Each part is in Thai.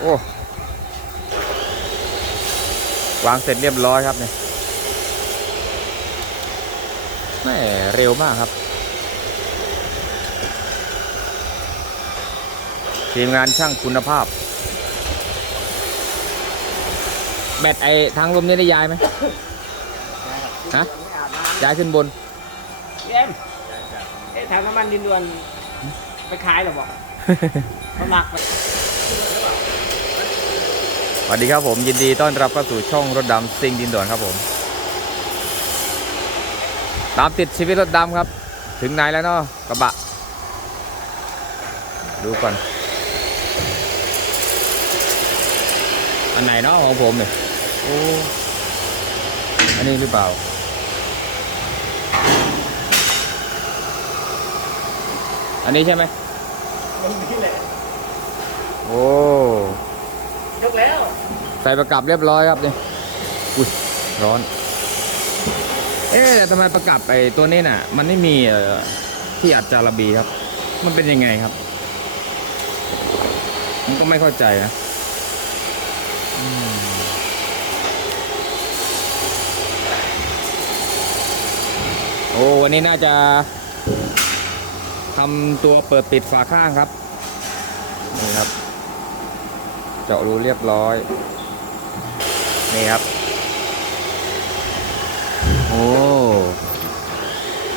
โอ้วางเสร็จเรียบร้อยครับเนี่ยแม่เร็วมากครับ ทีมงานช่างคุณภาพ แบตไอทางลมนี่ได้ย้ายไหมฮะย้ายขึ้นบนเอ็มเอ๊ะทางน้ำมันดินดวนไปขายเหรอบอกเขาหนักไปส วัสดีครับผมยินดีต้อนรับเข้าสู่ช่องรถดำซิงดินด่วนครับผม ตามติดชีวิตรถดำครับ ถึงไหนแล้วเนาะกระบะ ดูก่อน อันไหนเนาะของผมเนี่ยโอ้อันนี้หรือเปล่าอันนี้ใช่ไหมมันนี่แหละโอ้ ยกแล้ว ใส่ประกับเรียบร้อยครับเนี่ยอุ้ยร้อน เอ๊ะแต่ทำไมประกับไอ้ตัวนี้น่ะ มันไม่มีเอ่อที่อัดจาระบีครับ มันเป็นยังไงครับมันก็ไม่เข้าใจนะโอ้วันนี้น่าจะทำตัวเปิดปิดฝาข้างครับนี่ครับ จาะรูเรียบร้อย นี่ครับ โอ้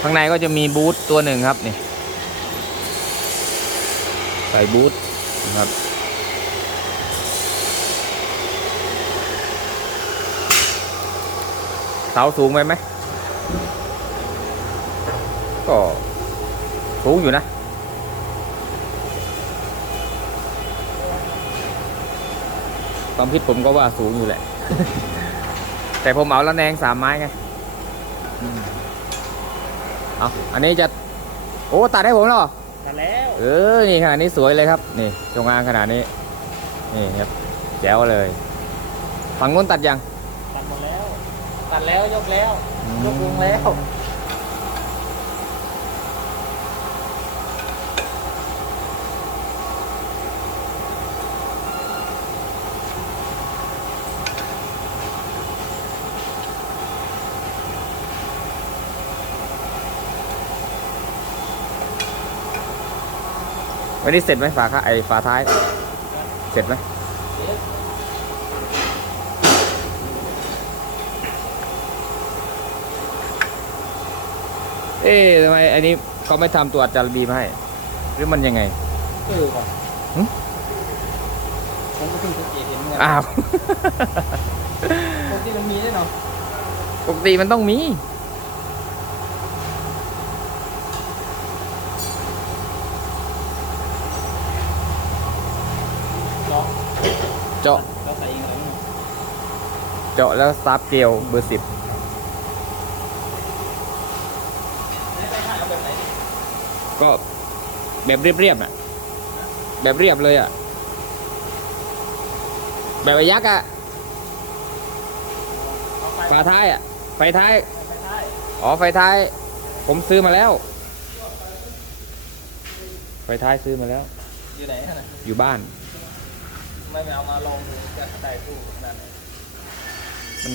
ข้างในก็จะมีบูทตัวหนึ่งครับนี่ใส่บูทนะครับเสาสูงไปไหมก็สูงอยู่นะ ความคิดผมก็ว่าสูงอยู่แหละ แต่ผมเอาแล้วแนงสามไม้ไงอืมเอาอันนี้จะ โอ้ตัดให้ผมแล้วเหรอแต่แล้วเออนี่ขนาดนี้สวยเลยครับ นี่จงอางขนาดนี้ นี่ครับแจ๋วเลยฝั่งนู้นตัดยัง ตัดหมดแล้ว ตัดแล้วยกแล้วอืมยกวงแล้ว วันนี้เสร็จไหมฝาค่ะไอฝาท้าย เสร็จไหมเอ๊ะทำไมอันนี้เขาไม่ทำตัวอัดจารบีมาให้ หรือมันยังไงเออว่ะหึผมก็เพิ่งสังเกตเห็นเหมือนกันอ้าว ปกติมันมีแน่นอนปกติมันต้องมี เนาะ เจาะ เราใส่เองเลยเนาะเจาะแล้วซับเกลียวเบอร์สิบแล้วไปขายเอาแบบไหนดิก็แบบเรียบๆอะ แบบเรียบเลยอะ แบบไอ้ยักษ์อะเอาไปฝาท้ายอะ ไฟท้ายอ๋อ ไฟท้าย ผมซื้อมาแล้ว ไฟท้ายซื้อมาแล้ว อยู่ไหนนาดอยู่บ้าน ไม่ไปเอามาลองดูจะได้ตู้ขนาดไหนมัน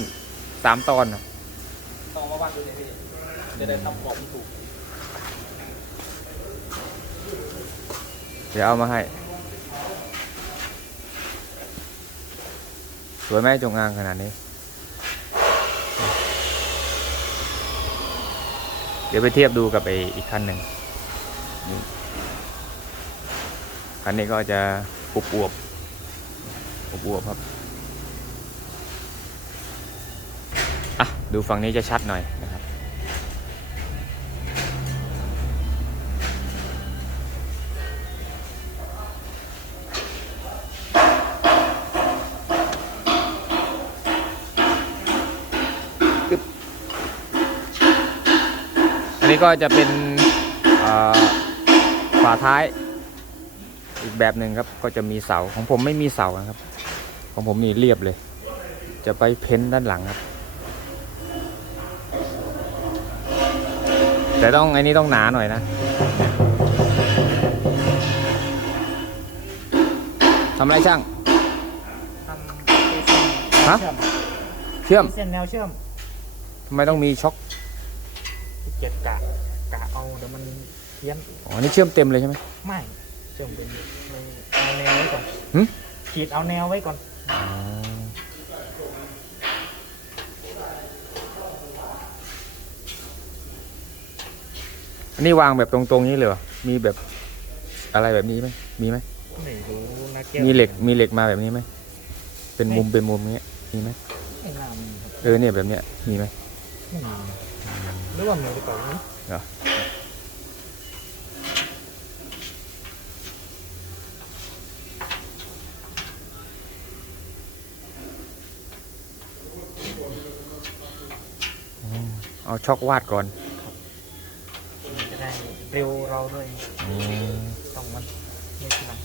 สามตอนอะต้องมาวัดดูเลยพี่จะได้ทำของถูกเดี๋ยวเอามาให้ สวยไหมจงอางขนาดนี้ เดี๋ยวไปเทียบดูกับไออีกคันหนึ่งนี่คันนี้ก็จะอวบอวบ อวบอวบครับอะดูฝั่งนี้จะชัดหน่อยนะครับอันนี้ก็จะเป็นฝาท้ายอีกแบบหนึ่งครับก็จะมีเสาของผมไม่มีเสานะครับ ของผมมีเรียบเลย จะไปเพ้นท์ด้านหลังครับ แต่ต้องไอ้นี้ต้องหนาหน่อยนะทำไรช่างฮะเชื่อมเชื่อมเส้นแนวเชื่อมทำไมต้องมีช็อคเจ็ดกะกะเอาเดี๋ยวมันเพี้ยนอ๋อนี่เชื่อมเต็มเลยใช่ไหมไม่เชื่อมเป็นในเอาแนวไว้ก่อนหึขีดเอาแนวไว้ก่อน อ๋ออันนี้วางแบบตรงๆนี้เลยเหรอมีแบบอะไรแบบนี้ไหมมีไหมไม่รู้นะแก้วมีเหล็กมีเหล็กมาแบบนี้ไหมเป็นมุมเป็นมุมเงี้ยมีไหมไม่น่ามีครับเออเนี่ยแบบเนี้ยมีไหมไม่มีหรือว่ามีหรือเปล่านะ เหรอ เอาช็อกวาดก่อนมันจะได้เร็วเราด้วยอืมต้องมันไม่ทีหลัง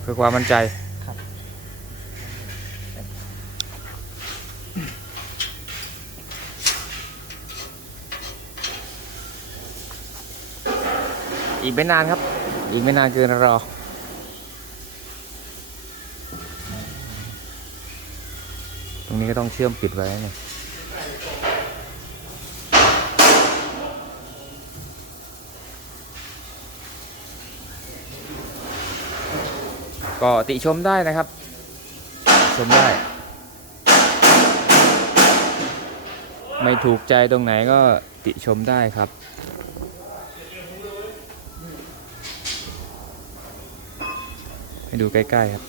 เพื่อความมั่นใจ ครับ อีกไม่นานครับ อีกไม่นานเกินรอ ตรงนี้ก็ต้องเชื่อมปิดไว้เนี่ยก็ติชมได้นะครับ ชมได้ ไม่ถูกใจตรงไหนก็ติชมได้ครับ ให้ดูใกล้ๆครับ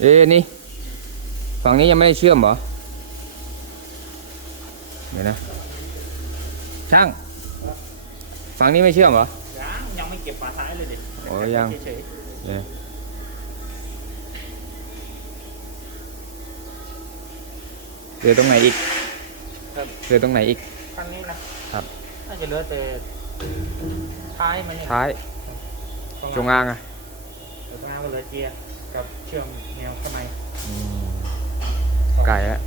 เอ้นี่ ฝั่งนี้ยังไม่ได้เชื่อมเหรอ เดี๋ยวนะ ช่าง ฝั่งนี้ไม่เชื่อมเหรอ ยังยังไม่เก็บฝาท้ายเลยเด็ดโอ้ยัง เฉยเนี่ยเหลือตรงไหนอีกๆครับเหลือตรงไหนอีก คันนี้นะครับ น่าจะเหลือแต่ท้ายมันเนี่ยท้ายจงอางอะเดี๋ยวข้างหน้าก็เหลือเกียร์กับเชื่อมแนวข้างในไก่แล้ว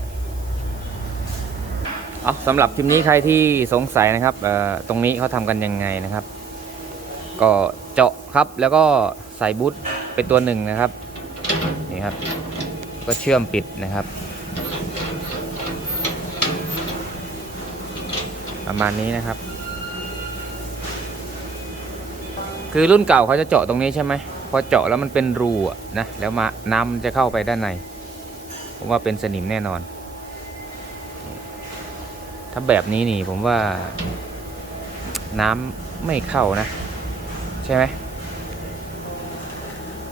เอาสำหรับคลิปนี้ใครที่สงสัยนะครับตรงนี้เขาทำกันยังไงนะครับ ก็เจาะครับแล้วก็ใส่บูทเป็นตัวหนึ่งนะครับนี่ครับ ก็เชื่อมปิดนะครับ ประมาณนี้นะครับ คือรุ่นเก่าเขาจะเจาะตรงนี้ใช่ไหมพอเจาะแล้วมันเป็นรูอะนะแล้วมาน้ำจะเข้าไปด้านในผมว่าเป็นสนิมแน่นอน ถ้าแบบนี้นี่ผมว่าน้ำไม่เข้านะ ใช่ไหม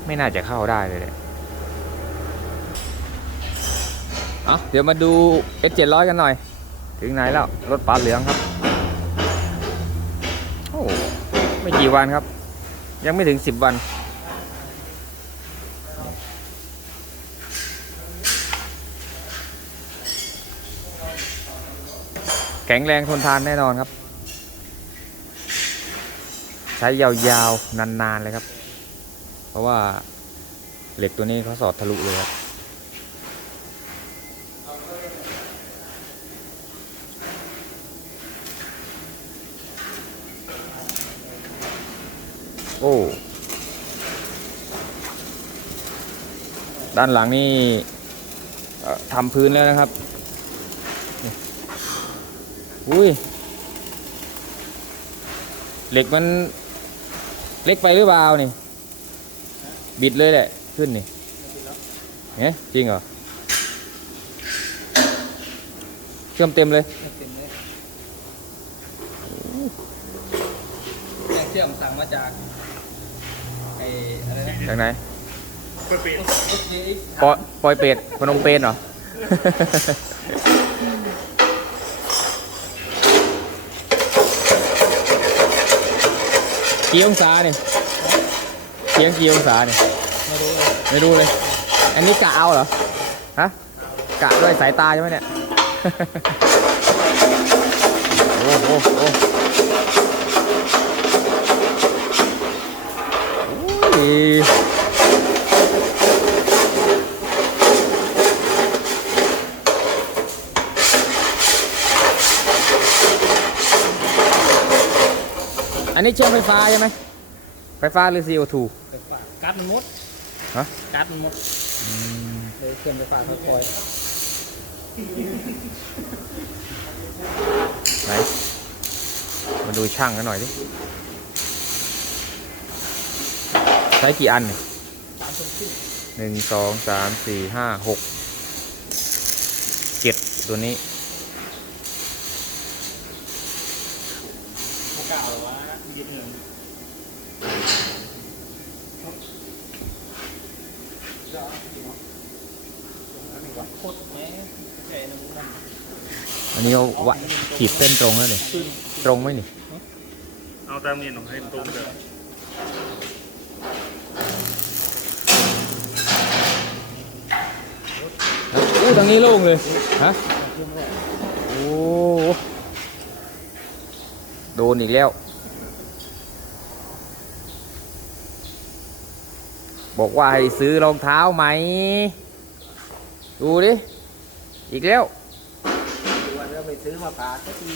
ไม่น่าจะเข้าได้เลยแหละเอาเดี๋ยวมาดู S 7 0 0 กันหน่อย ถึงไหนแล้ว รถปลาเหลืองครับ โอ้ ไม่กี่วันครับ ยังไม่ถึง 10 วัน ข็งแรงทนทานแน่นอนครับ ใช้ยาวๆ นานๆเลยครับ เพราะว่าเหล็กตัวนี้เขาสอดทะลุเลยครับโอ้ด้านหลังนี่ทำพื้นแล้วนะครับ อุ้ย เหล็กมันเล็กไปหรือเปล่านี่ บิดเลยแหละ ขึ้นนี่เนี่ยจริงเหรอ เชื่อมเต็มเลยเต็มเลยเชื่อมสั่งมาจากไอ้อะไรนะจากไหนเปิดปิดปอยปอยเป็ดพนมเปญเหรอ กี่องศาเนี่ยเสียงกี่องศาเนี่ยไม่รู้เลยไม่รู้เลย อันนี้กะเอาเหรอฮะกะด้วยสายตาใช่ไหมเนี่ย โอ้โหโอ้โห นนี้เชื่อมไฟฟ้าใช่ไหมไฟฟ้าหรือ CO2 ไฟฟ้าการ์ดมันหมดฮะการ์ดมันหมดเลยเครื่องไฟฟ้าเขาคอยไหนมาดูช่างกันหน่อยดิ ใช้กี่อันเนี่ยสามคนครึ่งหนึ่งสองสามสี่ห้าหกเจ็ดตัวนี้พวกเก่าหรือว่า ยึดเงินโคตรแม่แกนึงนั่นอันนี้เอาวะขีดเส้นตรงแล้วนี่ตรงไหมนี่ เอาตามนี้หน่อยให้ตรงเลยอู้ตรงนี้โล่งเลย ฮะ โอ้ โดนอีกแล้ว บอกว่าให้ซื้อรองเท้าไหม ดูดิ อีกแล้ววันเราไปซื้อมาฝากสักที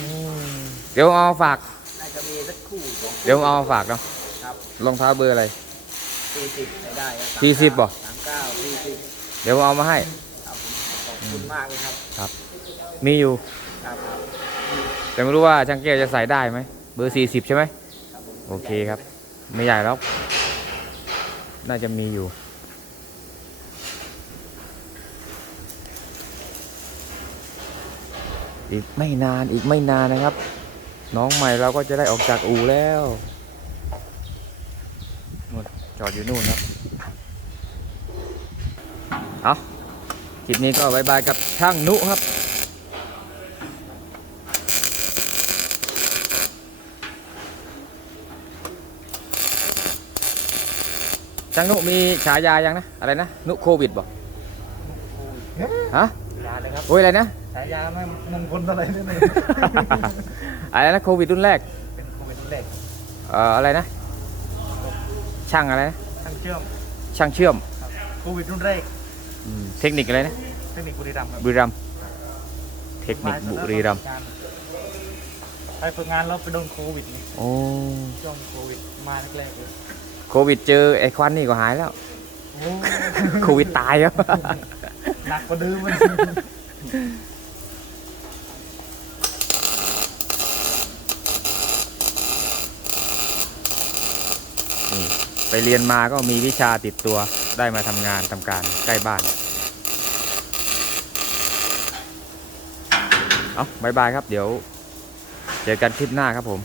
เดี๋ยวเอามาฝาก น่าจะมีสักคู่สองเดี๋ยวเอามาฝากเนาะครับรองเท้าเบอร์อะไรสี่สิบใช้ได้ครับสี่สิบบ่สามเก้าสี่สิบเดี๋ยวเอามาให้ครับผมขอบคุณมากเลยครับมีอยู่ครับครับแต่ไม่รู้ว่าช่างแก้วจะใส่ได้ไหมเบอร์สี่สิบใช่ไหมครับผมโอเคครับ ไม่ใหญ่แล้ว น่าจะมีอยู่ อีกไม่นานอีกไม่นานนะครับ น้องใหม่เราก็จะได้ออกจากอู่แล้วนู่นจอดอยู่นู่นครับเอาคลิปนี้ก็บายบายกับช่างนุครับ ช่างนุมีฉายายังนะ อะไรนะ นุโควิดบอกฮะยาเลยครับโอ้ยอะไรนะ ฉายาไม่มงคลอะไรเลยอะไรนะโควิดรุ่นแรก เป็นโควิดรุ่นแรกเอ่ออะไรนะ ช่างอะไรนะ ทั้งเชื่อมช่างเชื่อมโควิดรุ่นแรกอืมเทคนิคอะไรนะ เทคนิคบุรีรัมย์ครับบุรีรัมย์เทคนิคบุรีรัมย์ไปฝึกงานแล้วไปโดนโควิดนี่โอ้ช่วงโควิดมาแรกๆเลยโควิดเจอไอ้ควันนี่ก็หายแล้ว โอ้โควิดตายแล้ว หนักกว่าเดิมเลยนี่ไปเรียนมาก็มีวิชาติดตัวได้มาทำงานทำการใกล้บ้าน เอาบายบายครับ เดี๋ยว เจอกันคลิปหน้าครับผม